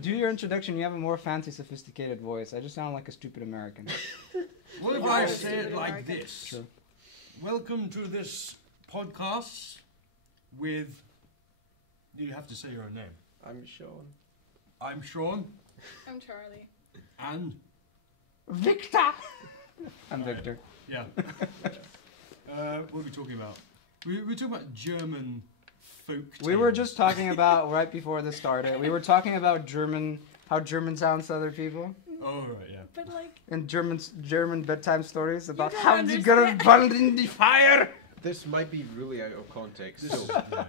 do your introduction. You have a more fancy, sophisticated voice. I just sound like a stupid American. What if I say it like this? Sure. Welcome to this podcast with... You have to say your own name. I'm Sean. I'm Sean. I'm Charlie. And... Victor! I'm Victor. Yeah. What were we talking about? We were talking about German folk tales. We were just talking about, right before this started, we were talking about how German sounds to other people. Oh, right, yeah. But like... And German bedtime stories about don't how you gonna burn in the fire! This might be really out of context, This, so yeah.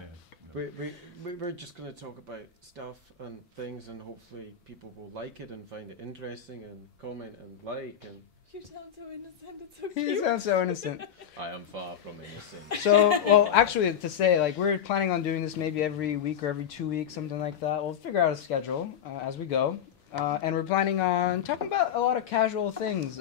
we're just going to talk about stuff and things, and hopefully people will like it and find it interesting and comment and like. And You sound so innocent, it's so He cute. sounds so innocent. I am far from innocent. So, well, actually, to say, like, we're planning on doing this maybe every week or every 2 weeks, something like that. We'll figure out a schedule as we go. And we're planning on talking about a lot of casual things,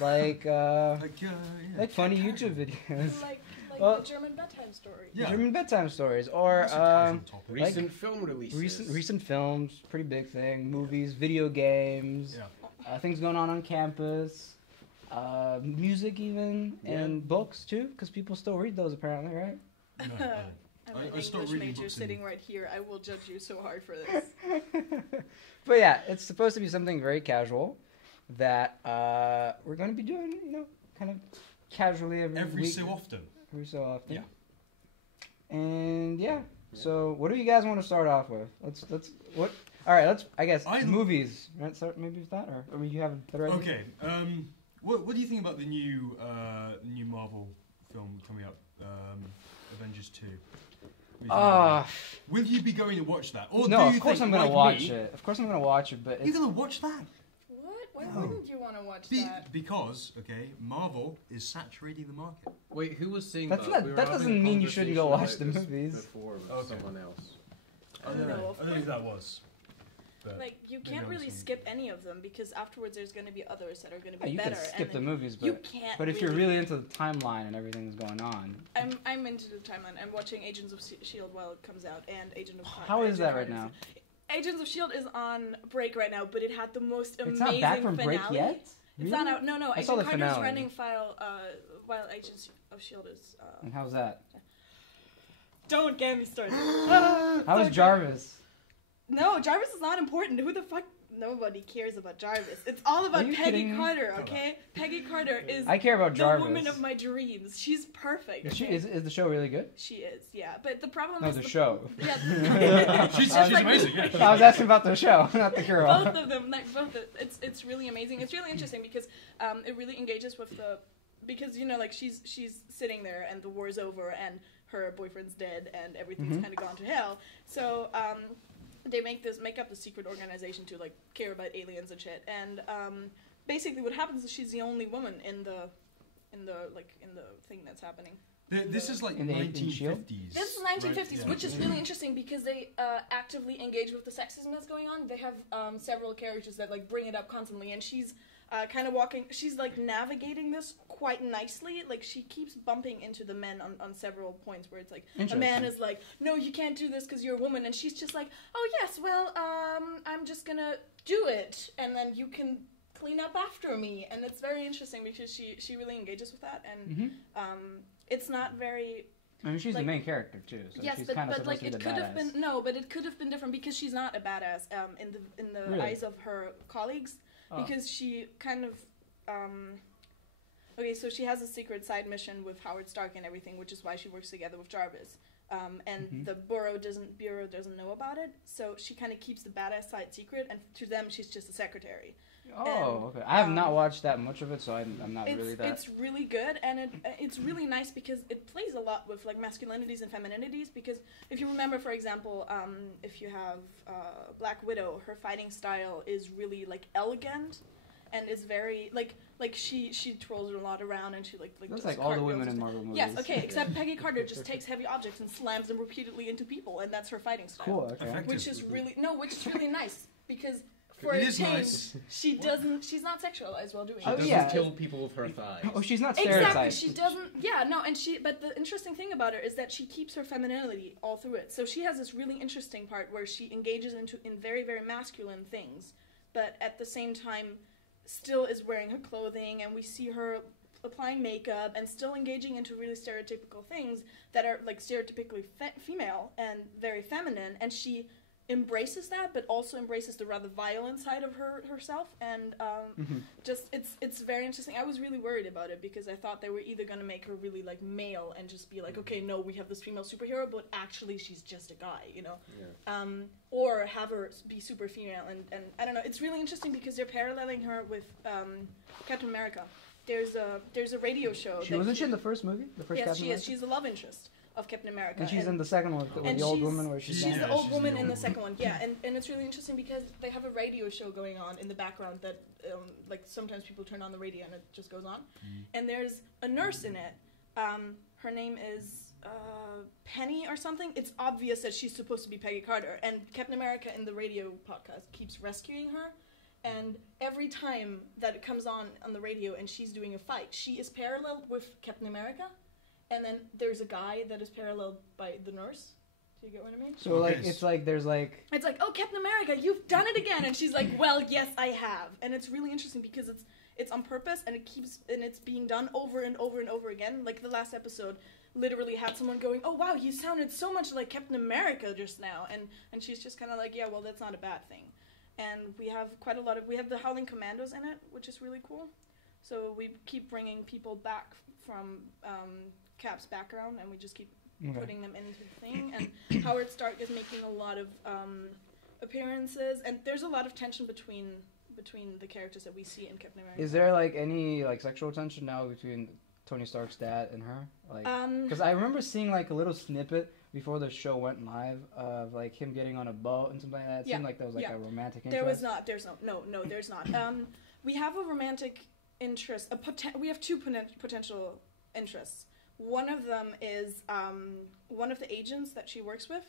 like funny YouTube videos. Like Well, the German bedtime story. Yeah. German bedtime stories, or That's a casual topic. Recent film releases. recent films, pretty big thing, movies, video games, Yeah. things going on campus, music even, and books too, because people still read those apparently, right? No, I'm I an stopped English reading major books in- sitting right here. I will judge you so hard for this. But yeah, it's supposed to be something very casual that we're going to be doing, kind of casually every week. so often. Every so often. Yeah. And yeah. So what do you guys want to start off with? All right, I guess movies. Right, start maybe with that, or you have a better idea? Okay. What do you think about the new Marvel film coming up, Avengers 2? Will you be going to watch that? Or no, do you of course think, I'm going like to watch me, it. Of course I'm going to watch it, but You're going to watch that? What? Why No. wouldn't you want to watch that? Because, okay, Marvel is saturating the market. Wait, who was saying That's that? not- We were that having doesn't a mean you shouldn't go watch conversation the about this movies. Before with Okay. someone else. I don't know. I don't think that was. But Like, you maybe can't I'm really missing- skip any of them because afterwards there's going to be others that are going to yeah, be you better. can skip and the then movies, you but can't. if you're really into the timeline and everything that's going on, I'm into the timeline. I'm watching Agents of Shield while it comes out, and Agent of how is that right now? Agents of Shield is on break right now, but it had the most amazing It's not back from finale. break yet. It's not out. No. I saw Agent the Carter's finale. running while Agents of Shield is. And how's that? Don't get me started. How is Jarvis? No, Jarvis is not important. Who the fuck? Nobody cares about Jarvis. It's all Are about you Peggy kidding me? Carter, okay? Peggy Carter is I care about the Jarvis. woman of my dreams. She's perfect. Is the show really good? She is, yeah. But the problem No, is the show. Yeah. She's like- amazing, yeah. I was asking about the show, not the girl. Both of them, like both. It's really amazing. It's really interesting because it really engages with because like she's sitting there and the war's over and her boyfriend's dead and everything's kind of gone to hell. So they make up the secret organization to like care about aliens and shit. And basically, what happens is she's the only woman in the thing that's happening. This is like In the 18th Shield? 1950s. This is 1950s, right? Yeah. which is really interesting because they actively engage with the sexism that's going on. They have several characters that like bring it up constantly, and she's kind of she's like navigating this quite nicely. Like she keeps bumping into the men on several points where it's like a man is like, no, you can't do this because you're a woman, and she's just like, oh yes, well, I'm just gonna do it, and then you can clean up after me. And it's very interesting because she really engages with that, and it's not very. I mean, she's the main character too. So Yes, she's but kind of like supposed to it be could the have badass. been but it could have been different because she's not a badass in the Really? eyes of her colleagues because she kind of okay, so she has a secret side mission with Howard Stark and everything, which is why she works together with Jarvis. And the bureau doesn't know about it, so she kind of keeps the badass side secret, and to them she's just a secretary. Oh, okay. I have not watched that much of it, so I'm not really that. It's really good, and it's really nice because it plays a lot with like masculinities and femininities. Because if you remember, for example, if you have Black Widow, her fighting style is really like elegant, and is very like she twirls a lot around, and she like That's does like all the cartwheels women and in stuff. Marvel movies. Yes, okay, except Peggy Carter just takes heavy objects and slams them repeatedly into people, and that's her fighting style. Cool. Okay. Effective. Which is really nice because for It a is change, nice. she doesn't. She's not sexualized while doing She Oh, it. doesn't yeah. kill people with her thighs. Oh, she's not Exactly, stereotyped. she doesn't. Yeah, no, and but the interesting thing about her is that she keeps her femininity all through it. So she has this really interesting part where she engages in very, very masculine things, but at the same time, still is wearing her clothing, and we see her applying makeup and still engaging into really stereotypical things that are like stereotypically female and very feminine, and she embraces that, but also embraces the rather violent side of herself, and just it's very interesting. I was really worried about it because I thought they were either going to make her really like male and just be like, okay, no, we have this female superhero, but actually she's just a guy, you know, or have her be super female, and I don't know. It's really interesting because they're paralleling her with Captain America. There's a radio show. Wasn't she in the first movie? The first yes, Captain she is. America? She's the love interest of Captain America. And she's in the second one with the old woman where she's She's dying. the Yeah, old she's woman the in old the second one, yeah, and it's really interesting because they have a radio show going on in the background that, like, sometimes people turn on the radio and it just goes on, and there's a nurse in it. Her name is Penny or something. It's obvious that she's supposed to be Peggy Carter, and Captain America in the radio podcast keeps rescuing her. And every time that it comes on the radio and she's doing a fight, she is paralleled with Captain America, and then there's a guy that is paralleled by the nurse. Do you get what I mean? So like it's like there's like It's like, oh, Captain America, you've done it again, and she's like, well, yes, I have, and it's really interesting because it's on purpose and it's being done over and over and over again. Like the last episode literally had someone going, oh wow, you sounded so much like Captain America just now, and she's just kind of like, yeah, well, that's not a bad thing. And we have we have the Howling Commandos in it, which is really cool. So we keep bringing people back from Cap's background, and we just keep putting them into the thing. And Howard Stark is making a lot of appearances, and there's a lot of tension between the characters that we see in Captain America. Is there like any like sexual tension now between Tony Stark's dad and her? Like, because I remember seeing like a little snippet before the show went live of like him getting on a boat and something like that. It seemed like there was like a romantic interest. There was not. There's no, there's not. We have a romantic interest. We have two potential interests. One of them is one of the agents that she works with,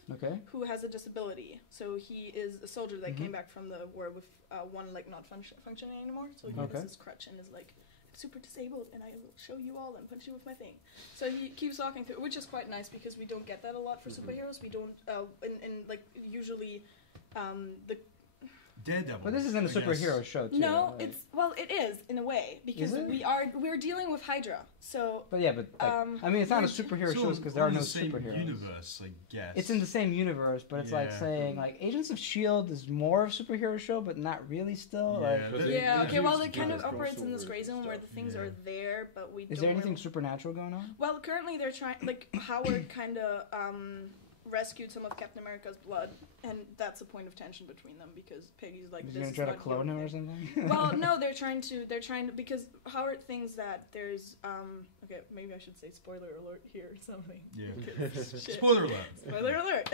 who has a disability. So he is a soldier that came back from the war with one leg not functioning anymore. So he has this crutch and is like, super disabled, and I will show you all and punch you with my thing. So he keeps walking through, which is quite nice because we don't get that a lot for superheroes. We don't, and like usually, the Daredevil. But this isn't a superhero show, too. no, right? it is in a way because Is it? we're dealing with Hydra. So But yeah, but like, I mean, it's not a superhero show because there are no same superheroes. Universe, I guess. It's in the same universe, but it's like saying like Agents of S.H.I.E.L.D. is more of a superhero show, but not really still. Yeah, okay, well, it kind of There's operates in this crossovers gray zone and where the stuff. things are there, but we don't. Is there anything really... supernatural going on? Well, currently they're trying, like, Howard kind of rescued some of Captain America's blood, and that's a point of tension between them because Peggy's like, Is this he gonna is try to not clone your him or thing. something? Well, no, they're trying to, because Howard thinks that there's, okay, maybe I should say spoiler alert here or something. Yeah. Shit. Spoiler alert. Spoiler alert.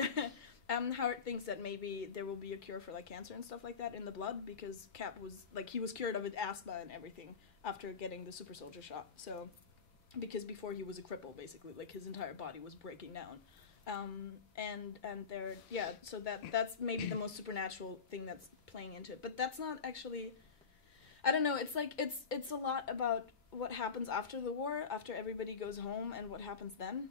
Howard thinks that maybe there will be a cure for like cancer and stuff like that in the blood because Cap was like he was cured of asthma and everything after getting the super soldier shot. So because before he was a cripple basically, like his entire body was breaking down. And they're so that's maybe the most supernatural thing that's playing into it. But that's not actually, I don't know, it's like it's a lot about what happens after the war, after everybody goes home and what happens then.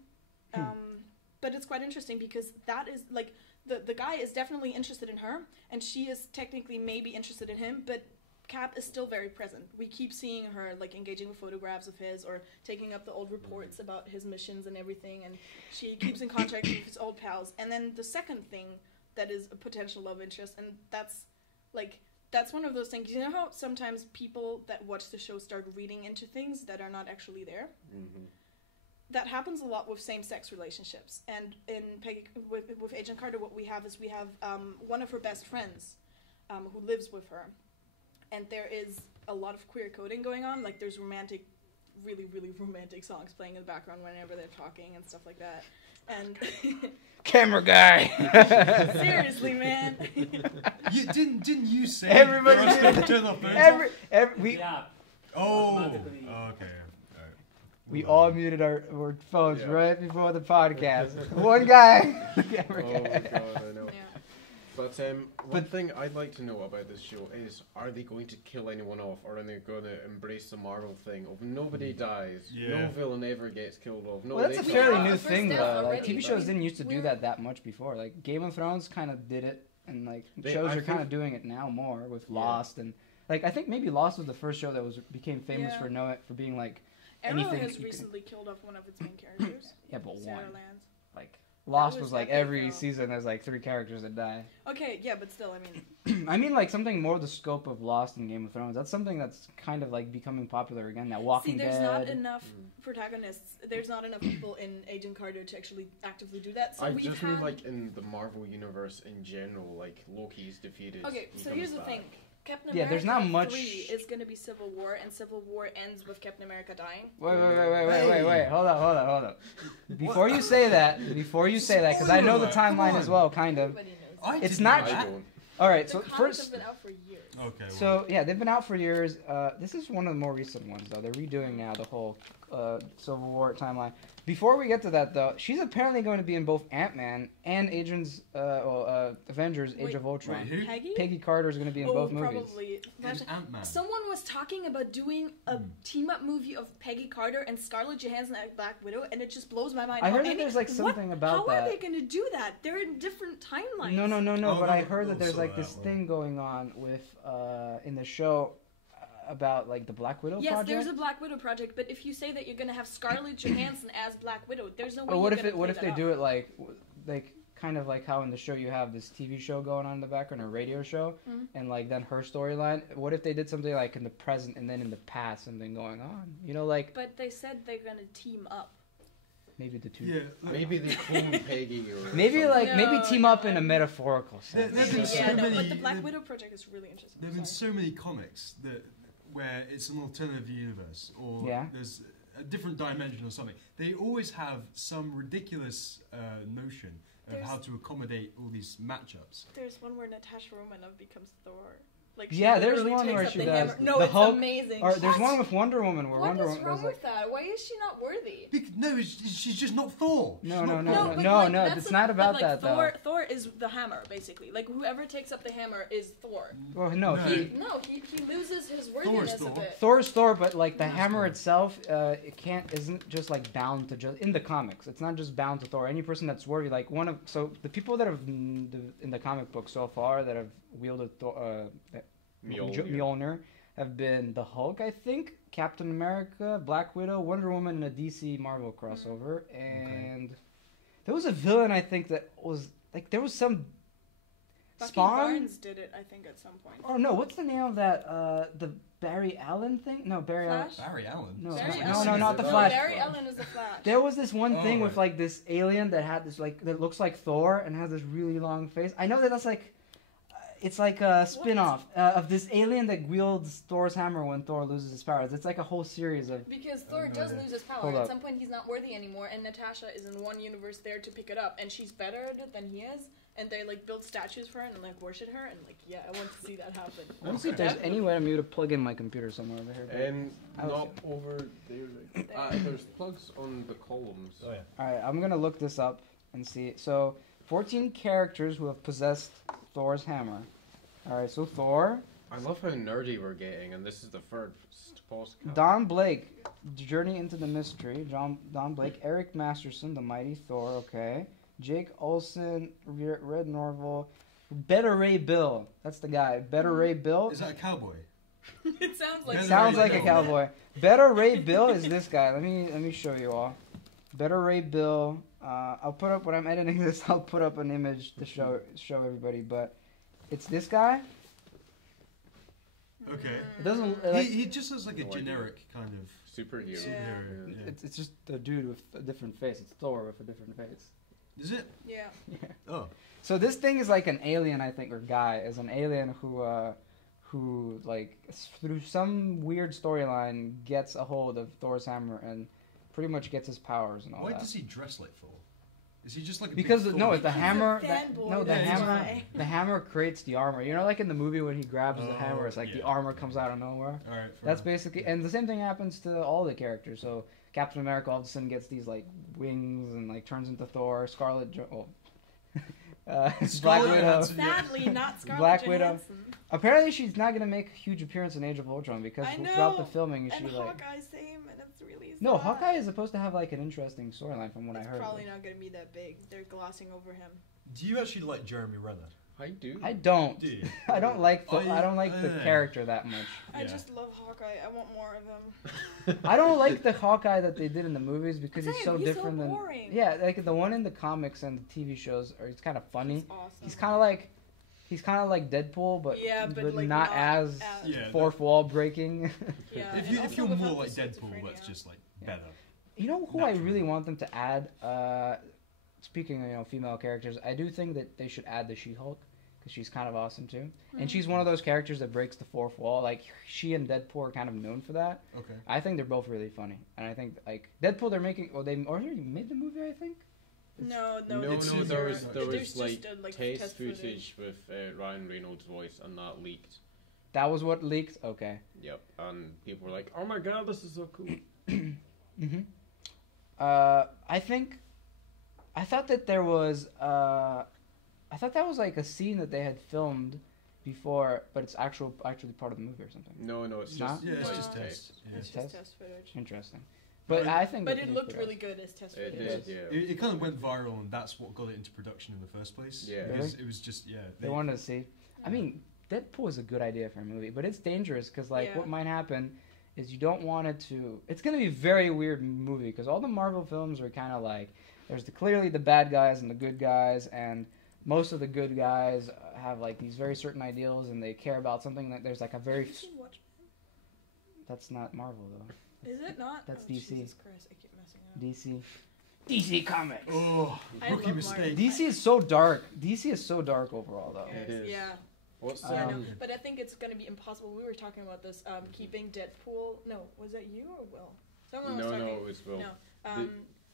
But it's quite interesting because that is like the guy is definitely interested in her and she is technically maybe interested in him, but Cap is still very present. We keep seeing her like engaging with photographs of his or taking up the old reports about his missions and everything, and she keeps in contact with his old pals. And then the second thing that is a potential love interest, and that's one of those things, you know how sometimes people that watch the show start reading into things that are not actually there? That happens a lot with same-sex relationships. And in Peggy, with Agent Carter, what we have is one of her best friends who lives with her. And there is a lot of queer coding going on. Like, there's romantic, really, really romantic songs playing in the background whenever they're talking and stuff like that. And Camera guy. seriously, man. You didn't you say Everybody for us to did. turn off phones? We Yeah. Oh, Automatically. okay. we all muted our phones Yeah. right before the podcast. One guy. Camera Oh my guy. god, I know. Yeah. But one thing I'd like to know about this show is, are they going to kill anyone off, or are they going to embrace the Marvel thing of nobody dies, no villain ever gets killed off? No, Well, that's a they fairly die. new thing, though. Like, already, TV shows but didn't used to do we're- that much before. Like, Game of Thrones kind of did it, and, like, I shows are kind think- of doing it now more with Yeah. Lost. And, like, I think maybe Lost was the first show that became famous Yeah. for being, like, Arrow anything has you can- recently killed off one of its main characters. yeah, but Sarah one. Lance. Like, Lost was was, like, epic, every though. season there's, like, 3 characters that die. Okay, yeah, but still, I mean, I mean, like, something more the scope of Lost and Game of Thrones. That's something that's kind of, like, becoming popular again. That Walking see, there's Dead. not enough protagonists. There's not enough people in Agent Carter to actually actively do that. So I we've just had... mean like in the Marvel universe in general, like Loki's defeated. Okay, he so comes here's the back. thing. Captain Yeah, America there's not much- 3 is going to be Civil War, and Civil War ends with Captain America dying. Wait. Hold up. Before you say that, because I know the Spoiler alert, timeline come as on. well, kind of. Everybody knows. I It's didn't not- know I that. don't. All right, The so comics first, have been out for years. Okay. so yeah, they've been out for years. This is one of the more recent ones, though. They're redoing now the whole Civil War timeline. Before we get to that, though, she's apparently going to be in both Ant-Man and Avengers: Age Wait, of Ultron. Wait, who? Peggy? Peggy Carter is going to be in both movies. Probably. Who's Ant-Man? Someone was talking about doing a team-up movie of Peggy Carter and Scarlett Johansson as Black Widow, and it just blows my mind. I How heard that any- there's like what- something about How that. are they going to do that? They're in different timelines. No. Oh, But I no, heard that there's sorry, like this that one. thing going on with in the show about like the Black Widow Yes, project. there's a Black Widow project, but if you say that you're going to have Scarlett Johansson as Black Widow, there's no way Or what you're if gonna what play if they that do off. it like kind of like how in the show you have this TV show going on in the background, a radio show, Mhm. and like then her storyline. What if they did something like in the present and then in the past something going on? You know, like But they said they're going to team up. maybe the two. Yeah. Maybe they clone Peggy or Maybe something. like maybe No, team no, up in a I- metaphorical There- sense. there've been so Yeah, no, many- but the Black there- Widow project is really interesting. There have been Sorry. so many comics where it's an alternative universe, or Yeah. there's a different dimension or something. They always have some ridiculous notion of There's- how to accommodate all these matchups. There's one where Natasha Romanoff becomes Thor. Like, she Yeah, there's literally one takes where up she the does hammer. No, the it's Hulk- amazing. Or there's What? one with Wonder Woman where What Wonder is Woman wrong was like with that? Why is she not worthy? No, she's just not Thor. No, She's no, not no, Thor. no. but, like, that's it's a- not about but, like, that, Thor, Thor is the hammer, basically. Like, whoever takes up the hammer is Thor. Well, no, No. He loses his worthiness a Thor. bit. Thor's Thor, but like the That's hammer Thor. itself, isn't just like bound to just in the comics. It's not just bound to Thor. Any person that's worthy, like the people that have in the comic book so far that have wielded Thor, Mjolnir have been the Hulk, I think, Captain America, Black Widow, Wonder Woman, and a DC Marvel crossover, and there was a villain I think that was like there was some Bucky Spawn. Barnes did it, I think, at some point. Oh no, what's the name of that? The Barry Allen thing? No, Barry Allen. Flash? Barry Allen. No, Barry no, Allen no, is not the no, Flash. Barry Allen is the Flash. There was this one Oh, thing with right. like this alien that had this like that looks like Thor and has this really long face. I know that's like it's like a spin-off of this alien that wields Thor's hammer when Thor loses his powers. It's like a whole series of Because Thor no does idea. lose his power. Hold At up. some point, he's not worthy anymore, and Natasha is in one universe there to pick it up, and she's better at it than he is. And they like build statues for her and like worship her, and like yeah, I want to see that happen. I don't see if there's any way for me to plug in my computer somewhere over here. but- Not over there. There's plugs on the columns. Oh yeah. Alright, I'm gonna look this up and see. So 14 characters who have possessed Thor's hammer. Alright, so Thor, I love how nerdy we're getting, and this is the first podcast. Don Blake, Journey into the Mystery, Don Blake, Eric Masterson, The Mighty Thor, okay. Jake Olsen, Red Norval, Better Ray Bill. That's the guy. Better Ray Bill. Is that a cowboy? It sounds like Better Sounds Ray like a Bill. cowboy. Better Ray Bill is this guy. Let me show you all. Better Ray Bill. I'll put up when I'm editing this. I'll put up an image to show everybody. But it's this guy. Okay. It doesn't. He just looks like a No idea. generic kind of Superhero. Yeah. superhero. Yeah. It's just a dude with a different face. It's Thor with a different face. Is it? yeah. Oh. So this thing is like an alien, I think, or guy is an alien who like through some weird storyline gets a hold of Thor's hammer and pretty much gets his powers and all Why that. does he dress like Thor? Is he just like a Because big no, Thor? the hammer. fanboy, No, the that's hammer. why. The hammer creates the armor. You know, like in the movie when he grabs the Oh, hammer, it's like the yeah. armor comes out of nowhere. All right. That's basically, and the same thing happens to all the characters. So Captain America all of a sudden gets these like wings and like turns into Thor. Black Scarlett Widow. Johansson. Sadly, not Scarlett Black Widow. Johansson. Apparently, she's not gonna make a huge appearance in Age of Ultron because I throughout the know, filming, And she like. Hawkeye's same, and it's really sad. No, Hawkeye is supposed to have like an interesting storyline from what I It's heard. probably not going to be that big. They're glossing over him. Do you actually like Jeremy Renner? I do. I don't. Do you? I don't like the. I don't like the Yeah. character that much. I Yeah. just love Hawkeye. I want more of him. I don't like the Hawkeye that they did in the movies because he's Same, so he's different so than. boring. Yeah, like the one in the comics and the TV shows, are he's kind of funny. It's awesome. He's kind of like. He's kind of like Deadpool, but, Yeah, but, like, not not as as- Yeah, fourth wall breaking. Yeah, If and you're also more without like the Deadpool, schizophrenia. that's just like Yeah. better. You know who I Naturally. really want them to add? Speaking of female characters, I do think that they should add the She-Hulk because she's kind of awesome too, and she's one of those characters that breaks the fourth wall. Like she and Deadpool are kind of known for that. Okay. I think they're both really funny, and I think like Deadpool, they're making. Well, they already made the movie, I think. No, No, it's no, just- there was there's like, just, test footage with Ryan Reynolds' voice, and that leaked. That was what leaked. Okay. Yep, and people were like, "Oh my god, this is so cool." Mm-hmm. I thought that there was. I thought that was like a scene that they had filmed before, but it's actually part of the movie or something. No, it's Not? just Yeah, it's No. just test. Yeah. It's Test? just test footage. Interesting. But Right. I think. But that it he's looked pretty really good as test It footage. did, yeah. It kind of went viral, and that's what got it into production in the first place. Yeah. Because it was just They wanted to see. I mean, Deadpool is a good idea for a movie, but it's dangerous because, like, Yeah. what might happen is you don't want it to. It's gonna be a very weird movie because all the Marvel films are kind of like there's clearly the bad guys and the good guys, and most of the good guys have like these very certain ideals and they care about something that there's like a very. Have you seen Watchmen? That's not Marvel though. Is it not? That's Oh, DC. Jesus Christ, I keep messing up. DC. DC Comics. Oh, I rookie love mistake. DC is so dark. DC is so dark overall though. It is. Yeah. What's Yeah, I know. Um, But I think it's going to be impossible. We were talking about this, keeping Deadpool. No, was that you or Will? Someone was No, talking. it was Will. No.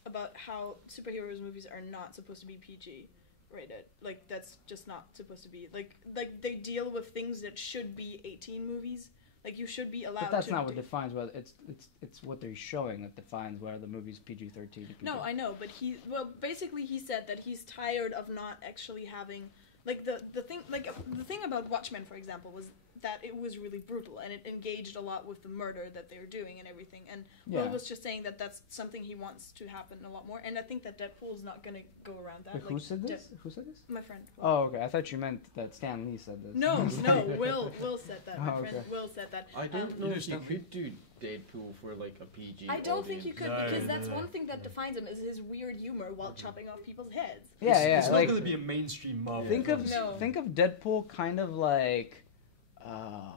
About how superheroes movies are not supposed to be PG rated. Like that's just not supposed to be. Like they deal with things that should be 18 movies. Like you should be allowed. But that's to not what do- defines whether it's what they're showing that defines whether the movie's PG-13 or PG. No, I know, but basically he said that he's tired of not actually having like the thing about Watchmen, for example, was that it was really brutal and it engaged a lot with the murder that they were doing and everything. And Yeah. Will was just saying that that's something he wants to happen a lot more. And I think that Deadpool is not going to go around that. Wait, who said this? Who said this? My friend. Oh, okay. I thought you meant that Stan Lee said this. No, Will said that. My Oh, friend okay. Will said that. I don't know You if you understand? could do Deadpool for like a PG. I don't think you audience. could No, because that's no. one thing that defines him is his weird humor while chopping off people's heads. Yeah, yeah. It's like not going to be a mainstream Marvel. think of film. No. think of Deadpool kind of like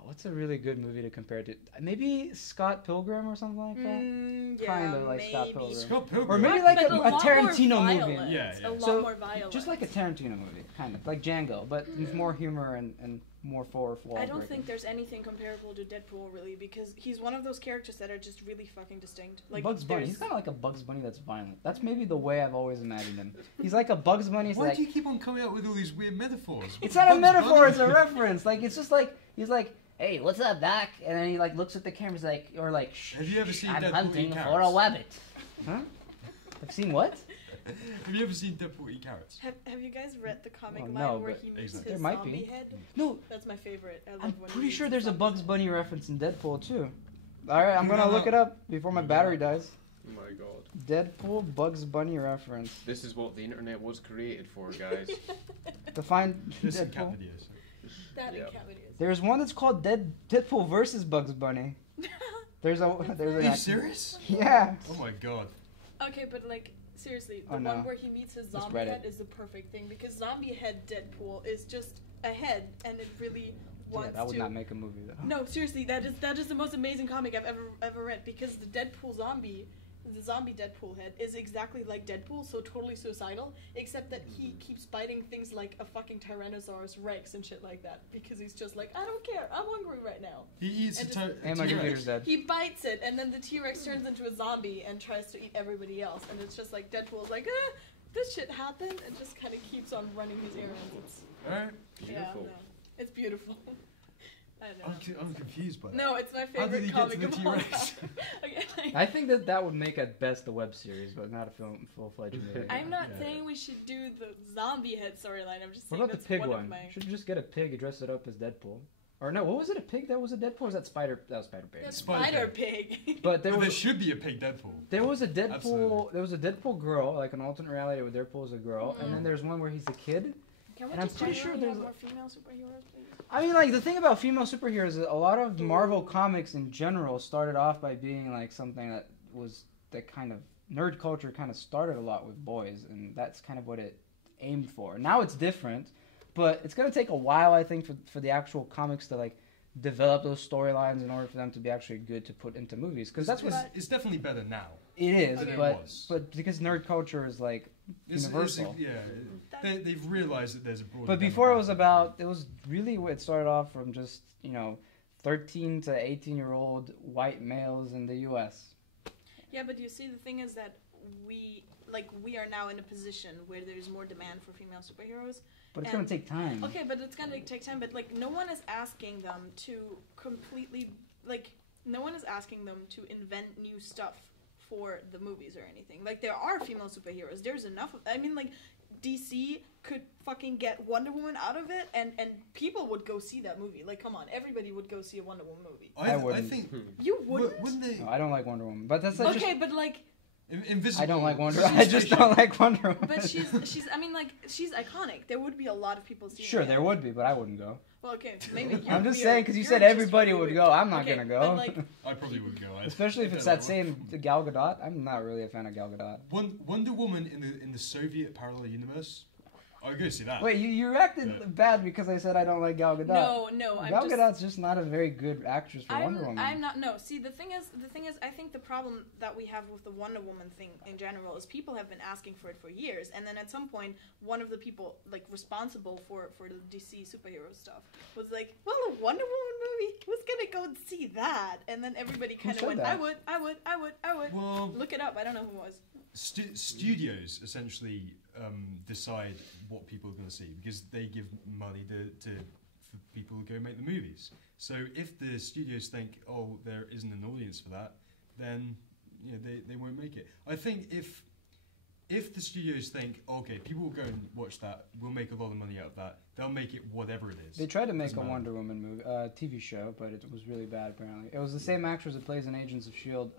what's a really good movie to compare it to? Maybe Scott Pilgrim or something like that. Yeah, Kinda like Scott maybe. Pilgrim. Scott Pilgrim. Or maybe But like a lot more Tarantino movie. violence, Yeah, yeah. A lot So, more violence. Just like a Tarantino movie, kind of like Django, but with more humor and more fourth wall I don't breaking. think there's anything comparable to Deadpool really because he's one of those characters that are just really fucking distinct. Like Bugs Bunny. there's- He's kind of like a Bugs Bunny that's violent. That's maybe the way I've always imagined him. He's like a Bugs Bunny. It's Why like do you keep on coming up with all these weird metaphors? it's not a Bugs metaphor. Bunny? It's a reference. Like it's just like he's like, "Hey, what's up, Doc?" And then he like looks at the camera, he's like, or like, "Shh, Have you ever seen I'm Deadpool hunting eat for a carrots? rabbit." Huh? I've seen what? Have you ever seen Deadpool eat carrots? Have you guys read the comic Well, line no, where but- he meets Exactly. There his might zombie be. head? No, That's my favorite. I love I'm when he pretty meets sure his there's a zombie Bugs head. Bunny reference in Deadpool too. All right, I'm Bring gonna that look up. it up before my battery dies. Oh my god. Deadpool Bugs Bunny reference. This is what the internet was created for, guys. To find There's some cat Deadpool. videos. That Yeah. and cat videos. There's one that's called Deadpool versus Bugs Bunny. There's Are you a serious? yeah. Oh my god. Okay, but like seriously, the Oh, no. one where he meets his Just zombie read head it. is the perfect thing because zombie head Deadpool is just a head and it really Yeah, wants that would to. not make a movie though. No, seriously, that is the most amazing comic I've ever read because the Deadpool zombie, the zombie Deadpool head is exactly like Deadpool, so totally suicidal, except that he keeps biting things like a fucking Tyrannosaurus Rex and shit like that because he's just like, I don't care, I'm hungry right now. He eats a And T-Rex. And my computer's dead. He bites it, and then the T-Rex turns into a zombie and tries to eat everybody else, and it's just like Deadpool's like, this shit happened, and just kind of keeps on running his errands. It's Alright. Beautiful. Yeah, no, it's beautiful. I don't know. I'm confused by that. No, it's my How did favorite he get comic to the of all T-Rex? time. Okay, I think that would make at best a web series, but not a full-fledged movie. I'm not Yeah. saying we should do the zombie head storyline. I'm just What saying about the that's pig one one? of my. Should just get a pig, dress it up as Deadpool. Or no, what was it? A pig that was a Deadpool? Or was that Spider? That was Spider Pig. The Spider spider pig. But There should be a pig Deadpool. there was a Deadpool. Absolutely. There was a Deadpool girl, like an alternate reality where Deadpool is a girl, and then there's one where he's a kid. Can we And I'm just pretty sure genuinely there's have more female superheroes, please? I mean, like the thing about female superheroes is a lot of Marvel comics in general started off by being like something that was that kind of nerd culture kind of started a lot with boys, and that's kind of what it aimed for. Now it's different, but it's gonna take a while, I think, for the actual comics to like develop those storylines in order for them to be actually good to put into movies. Because that's what It's definitely better now. it is, than it but was. because nerd culture is like universal. They've realised that there's a broader. But before it was demographic. it was really it started off from just 13 to 18-year-old white males in the U.S. Yeah, but you see, the thing is that we are now in a position where there's more demand for female superheroes. But it's gonna take time. Okay, but it's gonna take time. But like, no one is asking them to completely no one is asking them to invent new stuff for the movies or anything. Like, there are female superheroes. There's enough of. I mean, like, DC could fucking get Wonder Woman out of it, and people would go see that movie. Like, come on, everybody would go see a Wonder Woman movie. I wouldn't. I think You wouldn't? wouldn't they? No, I don't like Wonder Woman, but that's like Okay, but like. Invisible. I don't like Wonder. Invisible I just Station. don't like Wonder Woman. But she's. I mean, like, she's iconic. There would be a lot of people seeing. Sure, it. there would be, but I wouldn't go. Well, okay, maybe. I'm just you're- saying because you you're said just everybody really would weird. go. I'm not Okay, gonna go. but, like, I probably would go. Especially if it's that same Gal Gadot. I'm not really a fan of Gal Gadot. Wonder Woman in the Soviet parallel universe. I'll go see that. Wait, you reacted Yeah. bad because I said I don't like Gal Gadot. No, I'm Gal just. Gadot's just not a very good actress for Wonder Woman. I'm not. No, see, the thing is, I think the problem that we have with the Wonder Woman thing in general is people have been asking for it for years, and then at some point, one of the people like responsible for the DC superhero stuff was like, "Well, a Wonder Woman movie? Who's gonna go and see that?" And then everybody kind of said went, that? "I would." Well, Look it up. I don't know who it was. studios essentially decide what people are going to see because they give money for people to go make the movies. So if the studios think, oh, there isn't an audience for that, then they won't make it. I think if the studios think, okay, people will go and watch that, we'll make a lot of money out of that, they'll make it whatever it is. They tried to make Doesn't a matter. Wonder Woman movie, TV show, but it was really bad. Apparently, it was the same actress that plays in Agents of Shield.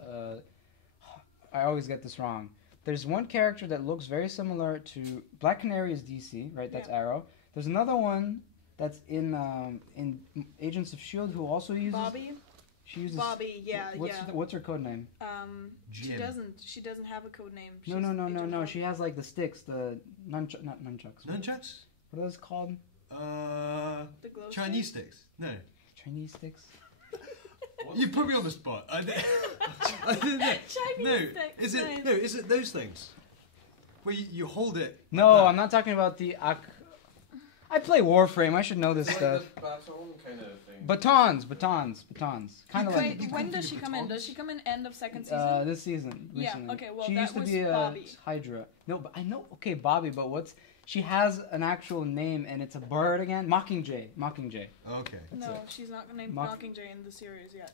I always get this wrong. There's one character that looks very similar to Black Canary is DC, right? That's Yeah. Arrow. There's another one that's in Agents of Shield who also uses. Bobby. She uses. Bobby. Yeah. What's her code name? She Jim. doesn't. She doesn't have a code name. No. Agent Bobby. She has like the sticks, the not nunchucks. Nunchucks? What are those called? The glow Chinese sticks? sticks? No. Chinese sticks. You put me on the spot. I didn't know. Chinese sticks. Is it nice. no? Is it those things where you hold it? No, like that? I'm not talking about the. I play Warframe. I should know this It's stuff. like the baton kind of thing. Batons. Kind of Wait, like when does she come in? Does she come in end of second season? this season. Yeah, Recently. okay, well, she that used to was be a Bobby. Hydra. No, but I know. Okay, Bobby, but she has an actual name and it's a bird again. Mockingjay. Okay. No, she's not named Mock- Mockingjay in the series yet.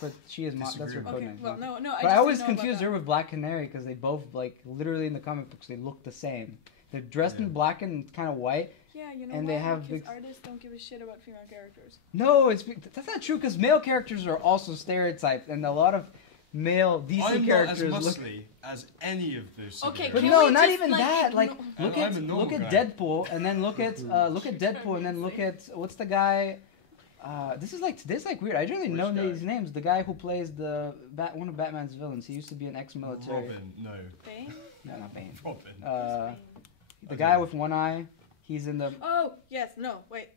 But she is. That's her Disagree. code Okay, name. well, no. But I always confuse her with Black Canary because they both literally in the comic books they look the same. They're dressed in Yeah. black and kind of white. Yeah, you know and why? they have because big- artists don't give a shit about female characters. No, that's not true because male characters are also stereotyped, and a lot of male DC I'm characters not as look. muscly as any of those. Okay, superheroes. But Can no, we not just, even like, that. Like, igno- look I'm at a normal look at guy. Deadpool, and then look at Deadpool, and then look at what's the guy? This is weird. I don't really know Which guy? these names. The guy who plays one of Batman's villains. He used to be an ex-military. Robin, no. Bane? No, not Bane. Robin. The guy with one eye. He's in the Oh, yes, no, wait.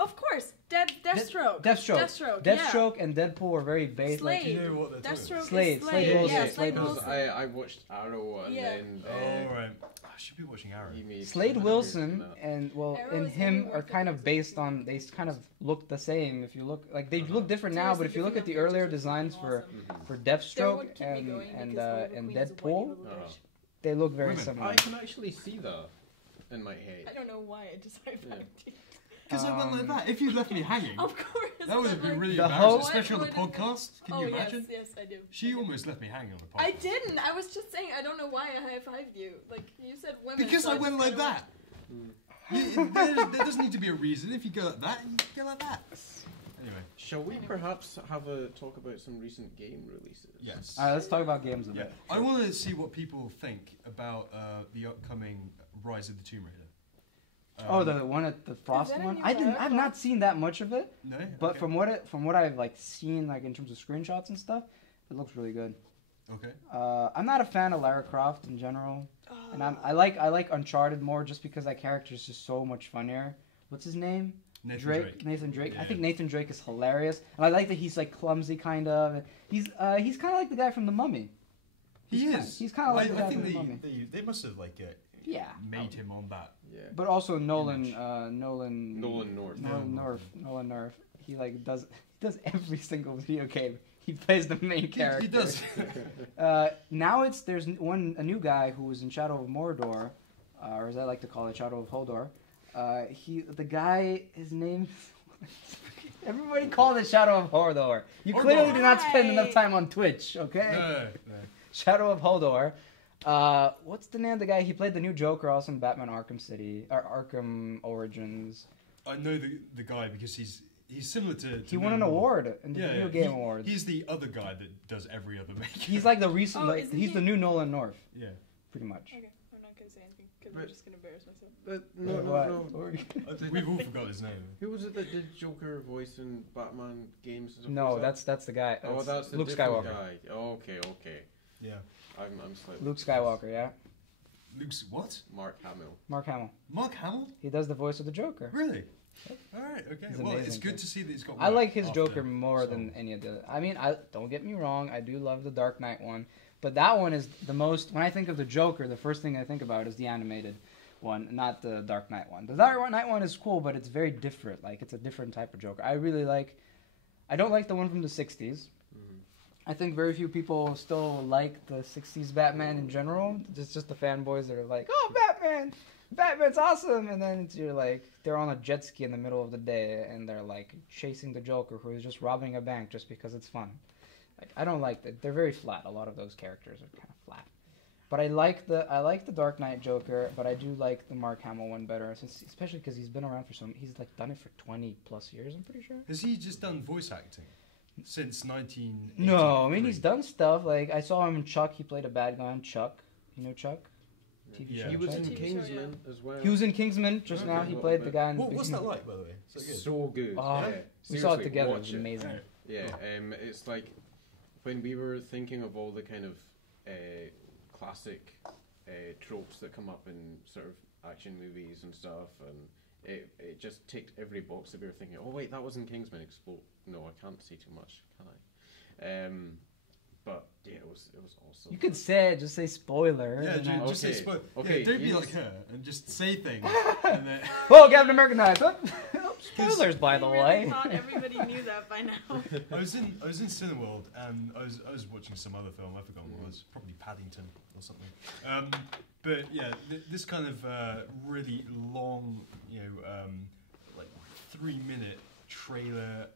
Of course, Deathstroke. Deathstroke. Deathstroke, Deathstroke and Deadpool were very based. Slade. Do you know what they're talking Deathstroke about? Slade, is Slade Slade. Wilson, Yeah, Slade Slade Wilson. Wilson. I watched Arrow and Yeah. then. Oh right. I should be watching Arrow. he made Slade some Wilson other and Arrow and is him only are worth kind it of because based it's on. They kind of look the same. If you look like they look different now, Seriously, but if you look at the female earlier characters designs are for awesome. for They're Deathstroke what keep me going and because the and Queen is a white Deadpool, evil bitch. they look very Women. similar. I can actually see that in my head. I don't know why I decided Yeah. that. Because I went like that. If you'd left me hanging, Of course. that would have been really The embarrassing, whole- especially on the What would- podcast. Can you imagine? Yes, I do. She almost left me hanging on the podcast. I didn't. I was just saying. I don't know why I high-fived you. Like you said, women. Because so I went just like kinda that. There doesn't need to be a reason. If you go like that, you go like that. Anyway. Shall we perhaps have a talk about some recent game releases? Yes. All right, let's talk about games a Yeah. bit. I want to see what people think about the upcoming Rise of the Tomb Raider. Oh, the one at the Frost that a one. new I've not seen that much of it, No. but Okay. from what I've like seen like in terms of screenshots and stuff, it looks really good. Okay. I'm not a fan of Lara Croft in general, and Oh. I like Uncharted more just because that character is just so much funnier. What's his name? Nathan Drake. I Yeah. think Nathan Drake is hilarious, and I like that he's like clumsy kind of. He's kind of like the guy from The Mummy. He is. He's kind of like the guy I from The think Mummy. they must have like Yeah. made him on that. Yeah. But also Nolan Image. Nolan North. Nolan North. He like does every single video game. He plays the main character. He does. Now there's a new guy who was in Shadow of Mordor, or as I like to call it, Shadow of Hodor. His name. Everybody called it Shadow of Hodor. You clearly do not spend enough time on Twitch, okay? No. Shadow of Hodor. What's the name of the guy? He played the new Joker also in Batman Arkham City, or Arkham Origins. I know the guy because he's similar to He won an award in the Video Game Awards. He's the other guy that does every other make. He's like the recent, Oh, like, isn't he's he- the new Nolan North, Yeah. pretty much. Okay, I'm not gonna say anything because I'm But- just gonna embarrass myself. No. We've all forgot his name. Who was it that did Joker voice in Batman games? and stuff? No, Was that- that's the guy. Oh, that's the Luke different Skywalker. guy. Oh, okay. Yeah. I'm slightly. Luke Skywalker, yeah. Luke's what? Mark Hamill. Mark Hamill. Mark Hamill? He does the voice of the Joker. Really? All right. Okay. He's Well, it's amazing, good too. to see that he's got. I work like his after Joker more than Souls. any of the. I mean, don't get me wrong. I do love the Dark Knight one, but that one is the most. When I think of the Joker, the first thing I think about is the animated one, not the Dark Knight one. The Dark Knight one is cool, but it's very different. Like it's a different type of Joker. I don't like the one from the '60s. I think very few people still like the '60s Batman in general. It's just the fanboys that are like, "Oh, Batman! Batman's awesome!" And then they're on a jet ski in the middle of the day and they're like chasing the Joker who is just robbing a bank just because it's fun. Like I don't like that. They're very flat. A lot of those characters are kind of flat. But I like the Dark Knight Joker, but I do like the Mark Hamill one better, especially because he's been around he's like done it for 20 plus years. I'm pretty sure. Has he just done voice acting since 19? No, I mean he's done stuff. Like I saw him in Chuck. He played a bad guy in Chuck. You know Chuck? TV Yeah. show. He was Chuck? in TV show, Kingsman as well. He was in Kingsman just Okay. now. He What played the about- guy in. What's that like, by the way? Is that good? So good. Oh, yeah. we saw it Seriously, together. It watch was it. amazing. Yeah, it's like when we were thinking of all the kind of classic tropes that come up in sort of action movies and stuff, and it just ticked every box that we were thinking. Oh wait, that was in Kingsman. No, I can't say too much, can I? But yeah, it was awesome. You could say it, just say spoiler. Yeah, and then- just say Okay, spoil. okay, Yeah, don't be he's- like her and just say things. And then, Oh, Captain America knife. Oh, spoilers, by the I really way. thought everybody knew that by now. I was in Cineworld and I was watching some other film. I forgot what it was. Probably Paddington or something. But yeah, this kind of really long, like 3-minute trailer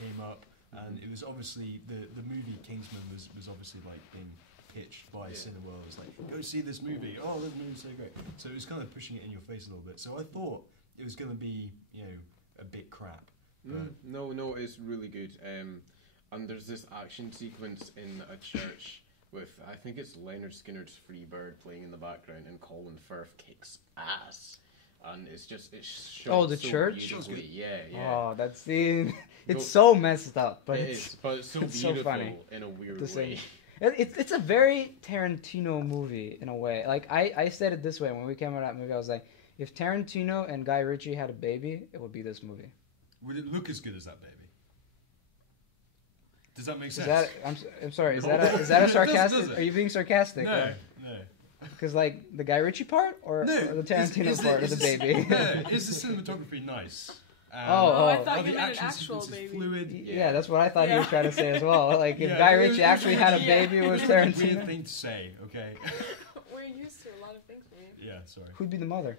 came up, and it was obviously the movie Kingsman was obviously like being pitched by Cineworld. It was like, go see this movie. Oh, this movie's so great. So it was kind of pushing it in your face a little bit. So I thought it was going to be a bit crap. No, it's really good. And there's this action sequence in a church with, I think it's Leonard Skinner's Freebird playing in the background, and Colin Firth kicks ass. And it's shot Oh, the so church? beautifully. Yeah. Oh, that scene. It's Go- so messed up, but It it's is, but it's so it's so beautiful funny. in a weird the same. way. It's a very Tarantino movie in a way. Like I said it this way when we came out of that movie. I was like, if Tarantino and Guy Ritchie had a baby, it would be this movie. Would it look as good as that baby? Does that make Is sense? that I'm sorry. Is that a It does, sarcastic? does it? Are you being sarcastic? No. Because like the Guy Ritchie part or the Tarantino part of the baby. No, is the cinematography nice? Oh, I thought are you the meant an action actual sequences baby. fluid? Yeah, that's what I thought he was Yeah. trying to say as well. Like if Yeah, Guy it Ritchie was- actually had a Yeah. baby with It's a weird Tarantino, thing to say, okay? We're used to a lot of things. Yeah, sorry. who'd be the mother?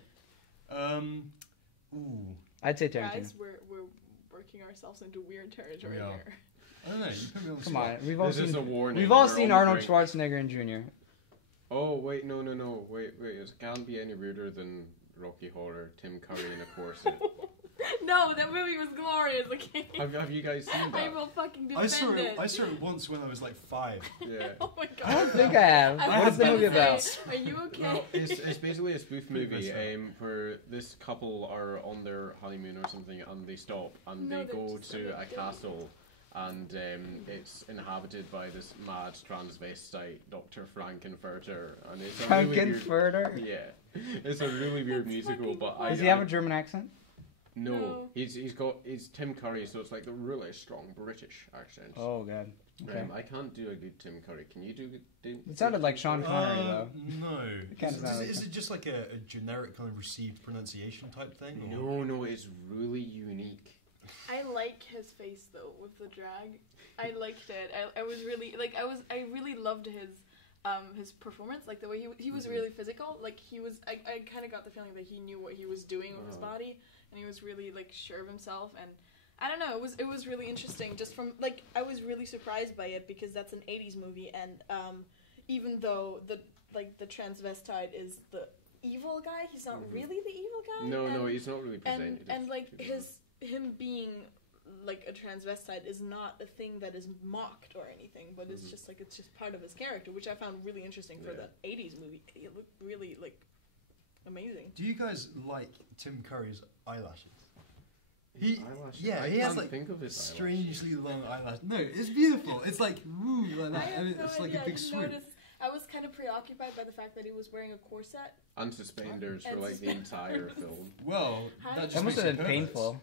Ooh. I'd say Tarantino. Guys, we're working ourselves into weird territory We are. here. I don't know. You put me on the Come spot. on, we've all This is a seen. warning. We've all We're seen on Arnold brink. Schwarzenegger and Jr. Oh wait, no. Wait. It can't be any weirder than Rocky Horror. Tim Curry in a corset. No, that movie was glorious. Okay. have you guys seen I that? will fucking defend I saw it. it. I saw it once when I was like 5. Yeah. Oh my god. I don't think I have. I What was is the gonna movie say, about? Are you okay? Well, it's basically a spoof movie Messed up. where this couple are on their honeymoon or something, and they stop and No, they they're go just to on a a date. castle, and it's inhabited by this mad transvestite Dr. Frankenfurter, and it's a really weird. Frankenfurter. Yeah, it's a really weird That's musical, fucking but funny. Does he have a German accent? No, he's Tim Curry, so it's like the really strong British accent. Oh god. Okay. I can't do a good Tim Curry. Can you do good? It sounded like Sean Connery though. No. kinda Is, sounded like is it just like a generic kind of received pronunciation type thing? No, it's really unique. I like his face though with the drag. I liked it. I was really I really loved his performance, like the way he was really physical. Like he was I kind of got the feeling that he knew what he was doing with his body, and he was really like sure of himself. And I don't know, it was really interesting. Just from like I was really surprised by it because that's an 80s movie, and even though the transvestite is the evil guy, he's not really the evil guy. No, he's not really presented. And like him being like a transvestite is not a thing that is mocked or anything, but it's just like it's just part of his character, which I found really interesting for the 80s movie. It looked really like amazing. Do you guys like Tim Curry's eyelashes? Eyelashes? Yeah, I he has can't like think of his strangely long eyelashes. No, it's beautiful. It's like woo like I that, have and no it's like idea. a I big didn't swoop. notice. I was kind of preoccupied by the fact that he was wearing a corset. And suspenders for And like the entire film. Well, How that did- just That must makes have it been perfect. painful.